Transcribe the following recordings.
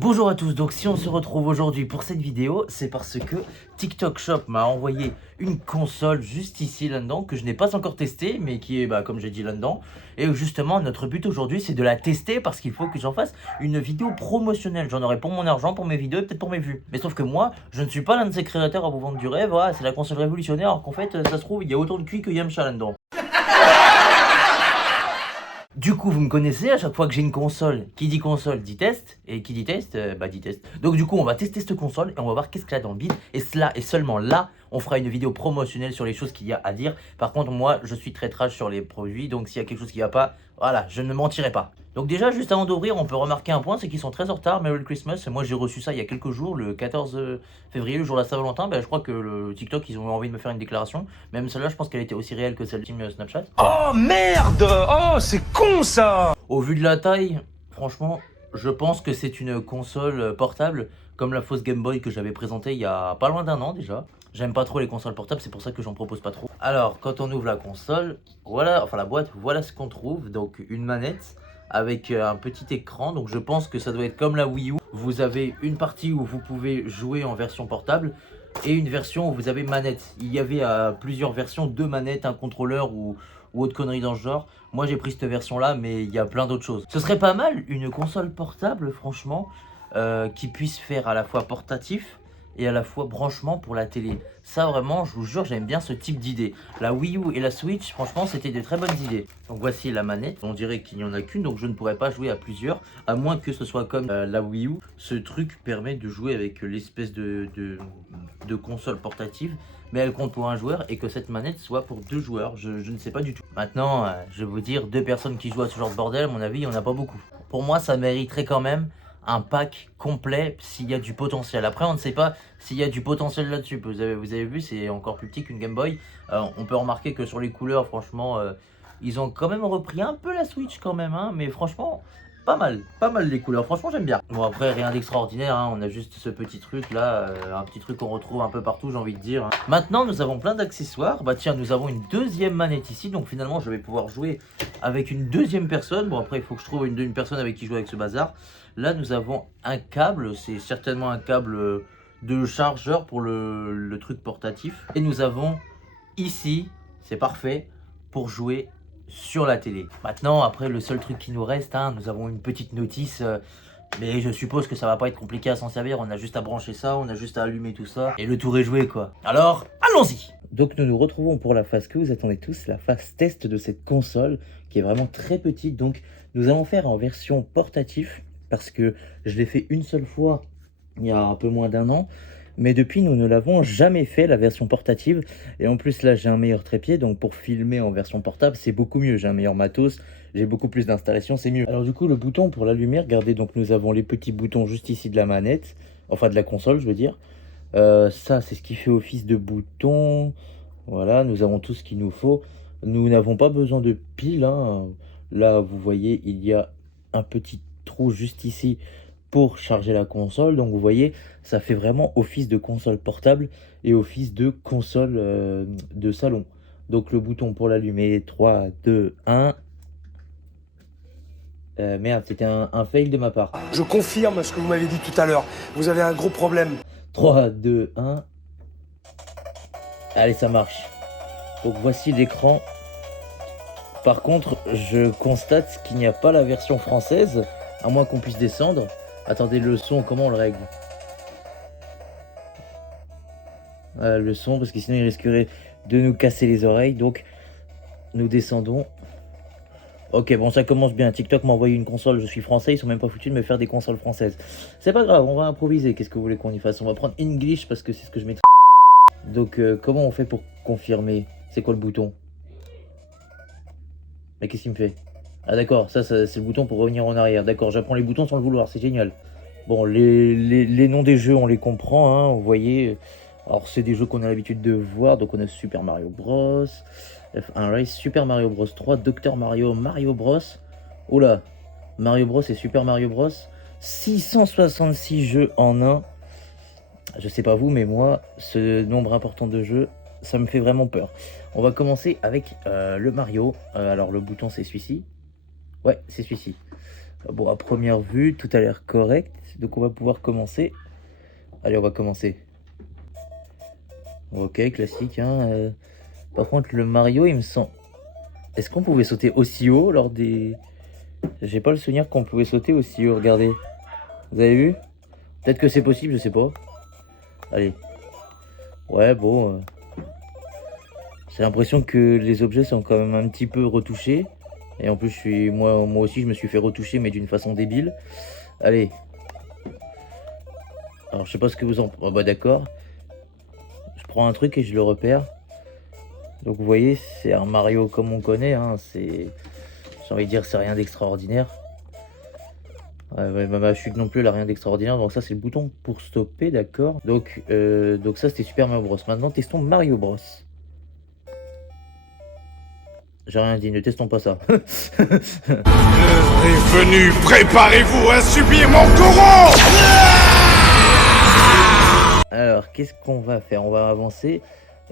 Bonjour à tous, donc si on se retrouve aujourd'hui pour cette vidéo, c'est parce que TikTok Shop m'a envoyé une console juste ici là-dedans, que je n'ai pas encore testée, mais qui est, comme j'ai dit là-dedans. Et justement, notre but aujourd'hui, c'est de la tester parce qu'il faut que j'en fasse une vidéo promotionnelle. J'en aurai pour mon argent, pour mes vidéos et peut-être pour mes vues. Mais sauf que moi, je ne suis pas l'un de ces créateurs à vous vendre du rêve, voilà, c'est la console révolutionnaire, alors qu'en fait, ça se trouve, il y a autant de cuit que Yamcha là-dedans. Du coup, vous me connaissez, à chaque fois que j'ai une console, qui dit console dit test, et qui dit test, dit test. Donc du coup, on va tester cette console et on va voir qu'est-ce qu'elle a dans le bide. Et cela, et seulement là, on fera une vidéo promotionnelle sur les choses qu'il y a à dire. Par contre, moi, je suis très trash sur les produits, donc s'il y a quelque chose qui va pas, voilà, je ne mentirai pas. Donc déjà, juste avant d'ouvrir, on peut remarquer un point, c'est qu'ils sont très en retard. Merry Christmas, moi j'ai reçu ça il y a quelques jours, le 14 février, le jour de la Saint-Valentin. Je crois que le TikTok, ils ont envie de me faire une déclaration. Même celle-là, je pense qu'elle était aussi réelle que celle de Snapchat. Oh merde! Oh, c'est con ça! Au vu de la taille, franchement, je pense que c'est une console portable comme la fausse Game Boy que j'avais présentée il y a pas loin d'un an déjà. J'aime pas trop les consoles portables, c'est pour ça que j'en propose pas trop. Alors, quand on ouvre la console, voilà, enfin la boîte, voilà ce qu'on trouve. Donc une manette avec un petit écran, donc je pense que ça doit être comme la Wii U. Vous avez une partie où vous pouvez jouer en version portable et une version où vous avez manette. Il y avait plusieurs versions, deux manettes, un contrôleur ou autre connerie dans ce genre. Moi j'ai pris cette version là, mais il y a plein d'autres choses. Ce serait pas mal une console portable franchement, qui puisse faire à la fois portatif et à la fois branchement pour la télé. Ça vraiment, je vous jure, j'aime bien ce type d'idée. La Wii U et la Switch, franchement, c'était des très bonnes idées. Donc voici la manette. On dirait qu'il n'y en a qu'une, donc je ne pourrais pas jouer à plusieurs, à moins que ce soit comme la Wii U. Ce truc permet de jouer avec l'espèce de console portative, mais elle compte pour un joueur et que cette manette soit pour deux joueurs. Je ne sais pas du tout. Maintenant, je vais vous dire, deux personnes qui jouent à ce genre de bordel, à mon avis, il n'y en a pas beaucoup. Pour moi, ça mériterait quand même un pack complet s'il y a du potentiel. Après, on ne sait pas s'il y a du potentiel là-dessus. Vous avez vu, c'est encore plus petit qu'une Game Boy. On peut remarquer que sur les couleurs, franchement, ils ont quand même repris un peu la Switch quand même, hein, mais franchement, pas mal les couleurs. Franchement, j'aime bien. Bon, après, rien d'extraordinaire, hein, on a juste ce petit truc là, un petit truc qu'on retrouve un peu partout, j'ai envie de dire, hein. Maintenant, nous avons plein d'accessoires. Bah tiens, nous avons une deuxième manette ici, donc finalement, je vais pouvoir jouer avec une deuxième personne. Bon, après, il faut que je trouve une personne avec qui jouer avec ce bazar. Là, nous avons un câble, c'est certainement un câble de chargeur pour le truc portatif. Et nous avons ici, c'est parfait, pour jouer sur la télé. Maintenant, après, le seul truc qui nous reste, hein, nous avons une petite notice, mais je suppose que ça va pas être compliqué à s'en servir. On a juste à brancher ça, on a juste à allumer tout ça, et le tour est joué, quoi. Alors, allons-y! Donc nous nous retrouvons pour la phase que vous attendez tous, la phase test de cette console, qui est vraiment très petite. Donc nous allons faire en version portatif, parce que je l'ai fait une seule fois, il y a un peu moins d'un an. Mais depuis, nous ne l'avons jamais fait, la version portative. Et en plus, là, j'ai un meilleur trépied. Donc, pour filmer en version portable, c'est beaucoup mieux. J'ai un meilleur matos. J'ai beaucoup plus d'installation. C'est mieux. Alors, du coup, le bouton pour l'allumer, regardez. Donc, nous avons les petits boutons juste ici de la manette. Enfin, de la console, je veux dire. Ça, c'est ce qui fait office de bouton. Voilà, nous avons tout ce qu'il nous faut. Nous n'avons pas besoin de pile, hein. Là, vous voyez, il y a un petit trou juste ici pour charger la console. Donc vous voyez, ça fait vraiment office de console portable et office de console de salon. Donc le bouton pour l'allumer, 3, 2, 1. Merde, c'était un fail de ma part. Je confirme ce que vous m'avez dit tout à l'heure. Vous avez un gros problème. 3, 2, 1. Allez, ça marche. Donc voici l'écran. Par contre, je constate qu'il n'y a pas la version française, à moins qu'on puisse descendre. Attendez, le son, comment on le règle? Le son, parce que sinon il risquerait de nous casser les oreilles. Donc, nous descendons. Ok, bon, ça commence bien. TikTok m'a envoyé une console, je suis français, ils sont même pas foutus de me faire des consoles françaises. C'est pas grave, on va improviser. Qu'est-ce que vous voulez qu'on y fasse? On va prendre English parce que c'est ce que je maîtrise. Donc, comment on fait pour confirmer? C'est quoi le bouton? Mais qu'est-ce qu'il me fait? Ah d'accord, ça c'est le bouton pour revenir en arrière. D'accord, j'apprends les boutons sans le vouloir, c'est génial. Bon, les noms des jeux, on les comprend, hein, vous voyez. Alors, c'est des jeux qu'on a l'habitude de voir. Donc, on a Super Mario Bros, F1 Race, Super Mario Bros 3, Dr Mario, Mario Bros. Oula, Mario Bros et Super Mario Bros. 666 jeux en un. Je sais pas vous, mais moi, ce nombre important de jeux, ça me fait vraiment peur. On va commencer avec le Mario. Alors, le bouton, c'est celui-ci. Ouais, c'est celui-ci. Bon, à première vue, tout a l'air correct. Donc on va pouvoir commencer. Allez, on va commencer. Ok, classique, hein. Par contre, le Mario, il me semble... Est-ce qu'on pouvait sauter aussi haut lors des... J'ai pas le souvenir qu'on pouvait sauter aussi haut, regardez. Vous avez vu? Peut-être que c'est possible, je sais pas. Allez. Ouais, bon... J'ai l'impression que les objets sont quand même un petit peu retouchés. Et en plus, moi aussi, je me suis fait retoucher, mais d'une façon débile. Allez. Alors, je sais pas ce que vous en... Oh, bah d'accord. Je prends un truc et je le repère. Donc, vous voyez, c'est un Mario comme on connaît. Hein. C'est... J'ai envie de dire, c'est rien d'extraordinaire. Ouais, ma chute non plus, elle a rien d'extraordinaire. Donc ça, c'est le bouton pour stopper, d'accord. Donc ça, c'était Super Mario Bros. Maintenant, testons Mario Bros. J'ai rien dit, ne testons pas ça. L'heure est venue, préparez-vous à subir mon courroux. Alors, qu'est-ce qu'on va faire? On va avancer.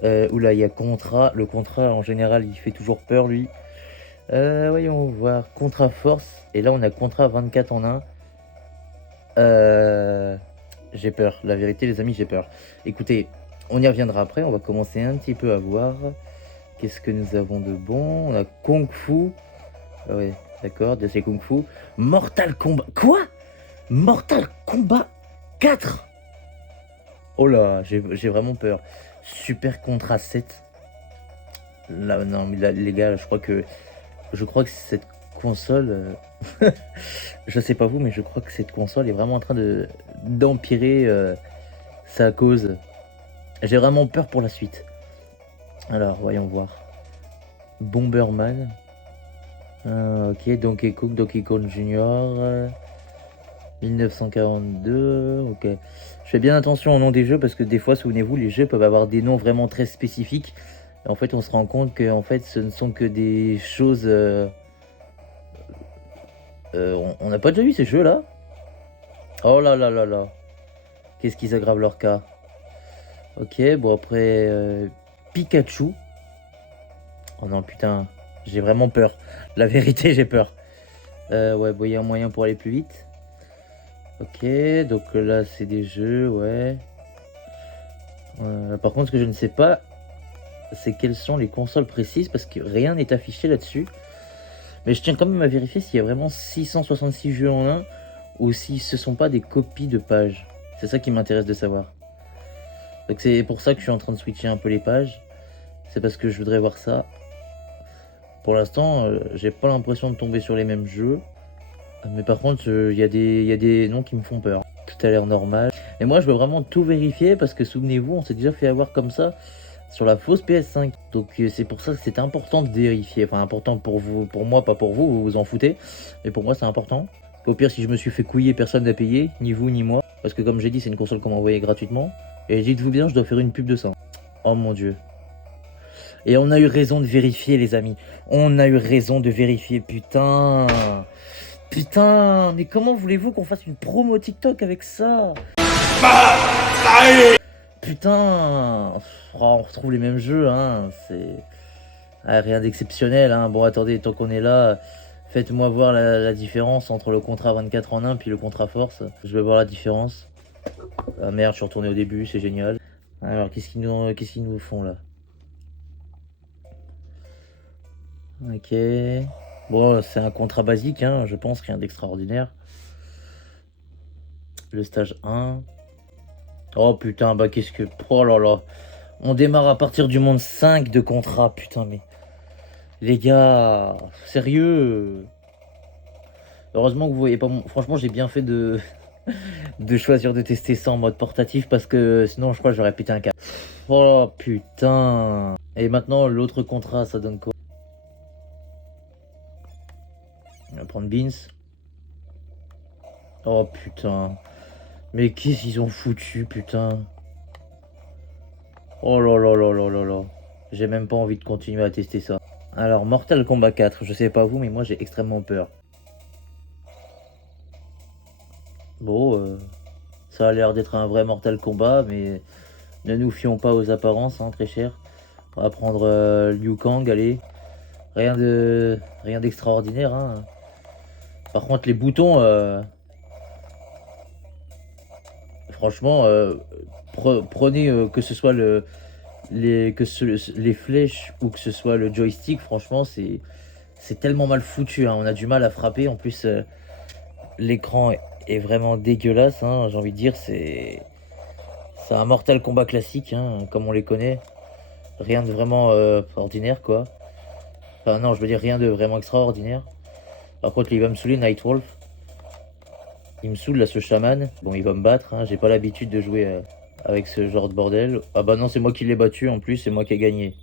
Oula, il y a Contra. Le Contra, en général, il fait toujours peur, lui. Voyons voir. Contra Force. Et là, on a Contra 24 en 1. J'ai peur. La vérité, les amis, j'ai peur. Écoutez, on y reviendra après. On va commencer un petit peu à voir. Qu'est-ce que nous avons de bon? On a Kung Fu. Ah ouais, d'accord, c'est Kung Fu. Mortal Kombat. Quoi? Mortal Kombat 4. Oh là, j'ai vraiment peur. Super Contra 7. Là, non, mais là, les gars, je crois que cette console... je sais pas vous, mais je crois que cette console est vraiment en train d'empirer sa cause. J'ai vraiment peur pour la suite. Alors, voyons voir. Bomberman. Ok, Donkey Kong Junior. 1942. Ok. Je fais bien attention au nom des jeux parce que des fois, souvenez-vous, les jeux peuvent avoir des noms vraiment très spécifiques. Et en fait, on se rend compte que en fait, ce ne sont que des choses... on n'a pas déjà vu ces jeux-là? Oh là là là là. Qu'est-ce qu'ils aggravent leur cas? Ok, bon après... Pikachu. Oh non, putain. J'ai vraiment peur. La vérité, j'ai peur. Ouais, bon, il y a un moyen pour aller plus vite. Ok, donc là, c'est des jeux, ouais. Par contre, ce que je ne sais pas, c'est quelles sont les consoles précises, parce que rien n'est affiché là-dessus. Mais je tiens quand même à vérifier s'il y a vraiment 666 jeux en un, ou si ce sont pas des copies de pages. C'est ça qui m'intéresse de savoir. Donc c'est pour ça que je suis en train de switcher un peu les pages. C'est parce que je voudrais voir ça. Pour l'instant, j'ai pas l'impression de tomber sur les mêmes jeux. Mais par contre, il y a des noms qui me font peur. Tout a l'air normal. Et moi, je veux vraiment tout vérifier parce que souvenez-vous, on s'est déjà fait avoir comme ça sur la fausse PS5. Donc c'est pour ça que c'est important de vérifier. Enfin, important pour vous, pour moi, pas pour vous, vous vous en foutez. Mais pour moi, c'est important. Au pire, si je me suis fait couiller, personne n'a payé, ni vous, ni moi. Parce que comme j'ai dit, c'est une console qu'on m'a envoyée gratuitement. Et dites-vous bien, je dois faire une pub de ça. Oh mon dieu. Et on a eu raison de vérifier, les amis. On a eu raison de vérifier, putain. Putain, mais comment voulez-vous qu'on fasse une promo TikTok avec ça? Putain. Oh, on retrouve les mêmes jeux, hein. C'est rien d'exceptionnel, hein. Bon, attendez, tant qu'on est là, faites-moi voir la différence entre le contrat 24 en 1 puis le contrat force. Je vais voir la différence. Ah merde, je suis retourné au début, c'est génial. Alors, qu'est-ce qu'ils nous font là? Ok. Bon, c'est un contrat basique, hein, je pense, rien d'extraordinaire. Le stage 1. Oh putain, bah qu'est-ce que... Oh là là. On démarre à partir du monde 5 de contrat, putain, mais... Les gars, sérieux? Heureusement que vous voyez pas mon... Franchement, j'ai bien fait de... de choisir de tester ça en mode portatif parce que sinon, je crois que j'aurais pété un câble. Oh putain. Et maintenant, l'autre contrat, ça donne quoi? On va prendre Beans. Oh putain. Mais qu'est-ce qu'ils ont foutu, putain. Oh là là là là là là. J'ai même pas envie de continuer à tester ça. Alors, Mortal Kombat 4, je sais pas vous, mais moi j'ai extrêmement peur. Bon, ça a l'air d'être un vrai Mortal Kombat, mais ne nous fions pas aux apparences, hein, très cher. On va prendre Liu Kang, allez. Rien d'extraordinaire, hein. Par contre, les boutons, franchement, prenez que ce soit les flèches ou que ce soit le joystick, franchement, c'est tellement mal foutu, hein. On a du mal à frapper. En plus, l'écran est vraiment dégueulasse, hein. J'ai envie de dire, c'est un Mortal Kombat classique, hein, comme on les connaît. Rien de vraiment ordinaire, quoi. Enfin, non, je veux dire, rien de vraiment extraordinaire. Par contre, il va me saouler, Nightwolf. Il me saoule, là, ce chaman. Bon, il va me battre, hein. J'ai pas l'habitude de jouer avec ce genre de bordel. Ah bah non, c'est moi qui l'ai battu, en plus, c'est moi qui ai gagné.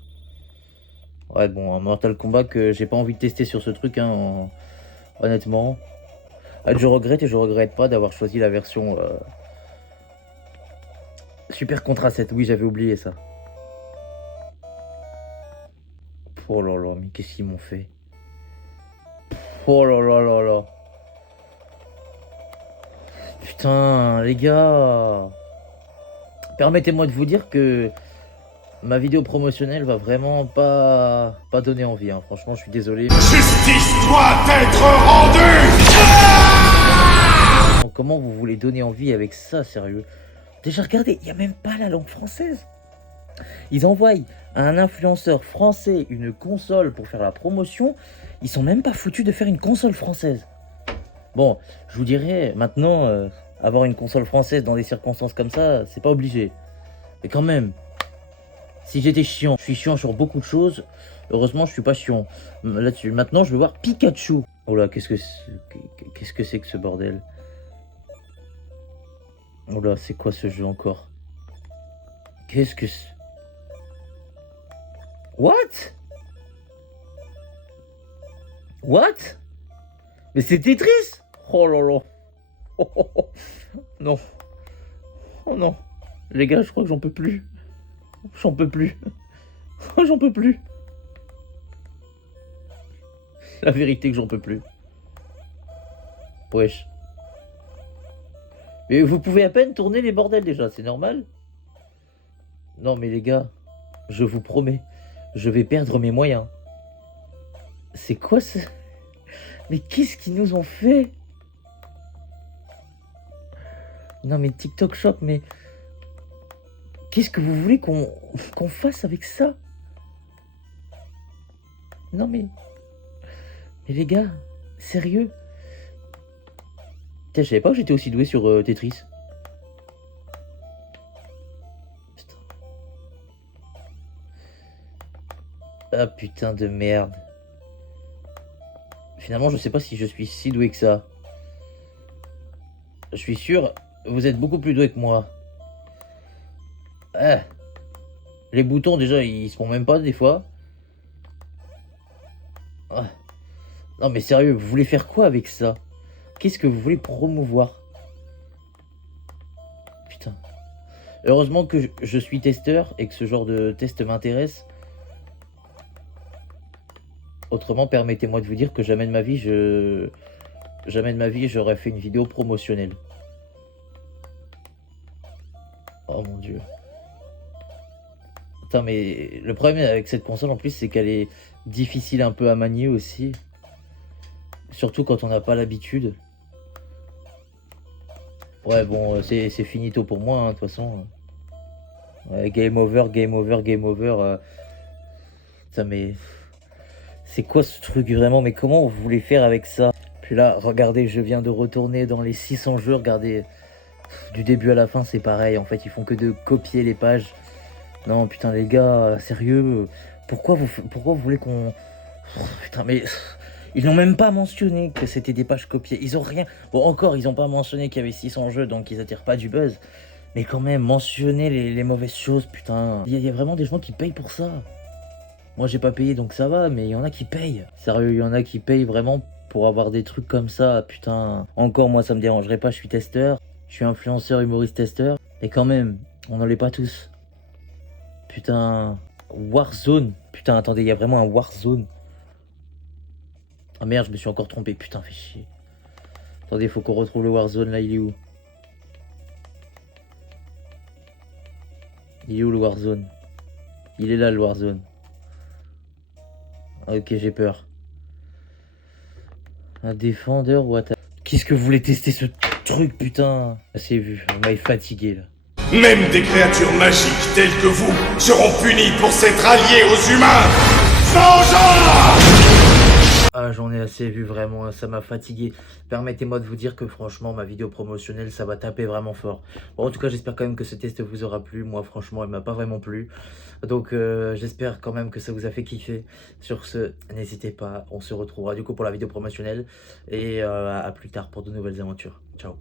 Ouais, bon, un Mortal Kombat que j'ai pas envie de tester sur ce truc, hein, honnêtement. Ah, je regrette et je regrette pas d'avoir choisi la version Super Contra 7. Oui, j'avais oublié ça. Oh là là, mais qu'est-ce qu'ils m'ont fait? Oh là là là là. Putain, les gars. Permettez-moi de vous dire que ma vidéo promotionnelle va vraiment pas donner envie, hein. Franchement, je suis désolé. Justice doit être rendue. Comment vous voulez donner envie avec ça, sérieux? Déjà, regardez, il n'y a même pas la langue française. Ils envoient à un influenceur français une console pour faire la promotion. Ils sont même pas foutus de faire une console française. Bon, je vous dirais, maintenant, avoir une console française dans des circonstances comme ça, c'est pas obligé. Mais quand même, si j'étais chiant, je suis chiant sur beaucoup de choses. Heureusement, je suis pas chiant. Là-dessus, maintenant, je veux voir Pikachu. Oh là, qu'est-ce que c'est que ce bordel? Oh là, c'est quoi ce jeu encore? Qu'est-ce que c'est? What? What? Mais c'est Tetris? Oh là là. Oh, oh, oh. Non. Oh non. Les gars, je crois que j'en peux plus. J'en peux plus. J'en peux plus. La vérité que j'en peux plus. Wesh. Mais vous pouvez à peine tourner les bordels déjà, c'est normal? Non mais les gars, je vous promets, je vais perdre mes moyens. C'est quoi ce... Mais qu'est-ce qu'ils nous ont fait? Non mais TikTok Shop, mais... Qu'est-ce que vous voulez qu'on fasse avec ça? Non mais... Mais les gars, sérieux? Putain, je savais pas que j'étais aussi doué sur Tetris. Putain. Ah putain de merde. Finalement, je sais pas si je suis si doué que ça. Je suis sûr, vous êtes beaucoup plus doué que moi. Ah. Les boutons, déjà, ils se font même pas des fois. Ah. Non mais sérieux, vous voulez faire quoi avec ça? Qu'est-ce que vous voulez promouvoir? Putain. Heureusement que je suis testeur et que ce genre de test m'intéresse. Autrement, permettez-moi de vous dire que jamais de ma vie, j'aurais fait une vidéo promotionnelle. Oh mon dieu. Putain, mais le problème avec cette console en plus, c'est qu'elle est difficile un peu à manier aussi. Surtout quand on n'a pas l'habitude. Ouais, bon, c'est finito pour moi, hein, de toute façon. Ouais, game over, game over, game over. Putain, mais... C'est quoi ce truc vraiment? Mais comment vous voulez faire avec ça? Puis là, regardez, je viens de retourner dans les 600 jeux. Regardez, du début à la fin, c'est pareil. En fait, ils font que de copier les pages. Non, putain, les gars, sérieux. Pourquoi vous voulez qu'on... Putain, mais... Ils n'ont même pas mentionné que c'était des pages copiées. Ils ont rien... Bon, encore, ils n'ont pas mentionné qu'il y avait 600 jeux, donc ils attirent pas du buzz. Mais quand même, mentionner les mauvaises choses, putain. Il y a vraiment des gens qui payent pour ça. Moi, j'ai pas payé, donc ça va, mais il y en a qui payent. Sérieux, il y en a qui payent vraiment pour avoir des trucs comme ça, putain. Encore, moi, ça me dérangerait pas, je suis testeur. Je suis influenceur, humoriste, testeur. Et quand même, on n'en l'est pas tous. Putain... Warzone. Putain, attendez, il y a vraiment un Warzone. Ah merde, je me suis encore trompé. Putain, fais chier. Attendez, faut qu'on retrouve le Warzone, là, il est où? Il est où le Warzone? Il est là, le Warzone. Ok, j'ai peur. Un défendeur ou attaque. Qu'est-ce que vous voulez tester ce truc, putain? Assez vu, vous m'avez fatigué là. Même des créatures magiques telles que vous seront punies pour s'être alliées aux humains. Vengeance! Ah, j'en ai assez vu, vraiment, ça m'a fatigué. Permettez-moi de vous dire que franchement, ma vidéo promotionnelle, ça va taper vraiment fort. Bon, en tout cas, j'espère quand même que ce test vous aura plu. Moi, franchement, il m'a pas vraiment plu. Donc, j'espère quand même que ça vous a fait kiffer. Sur ce, n'hésitez pas, on se retrouvera du coup pour la vidéo promotionnelle. Et à plus tard pour de nouvelles aventures. Ciao.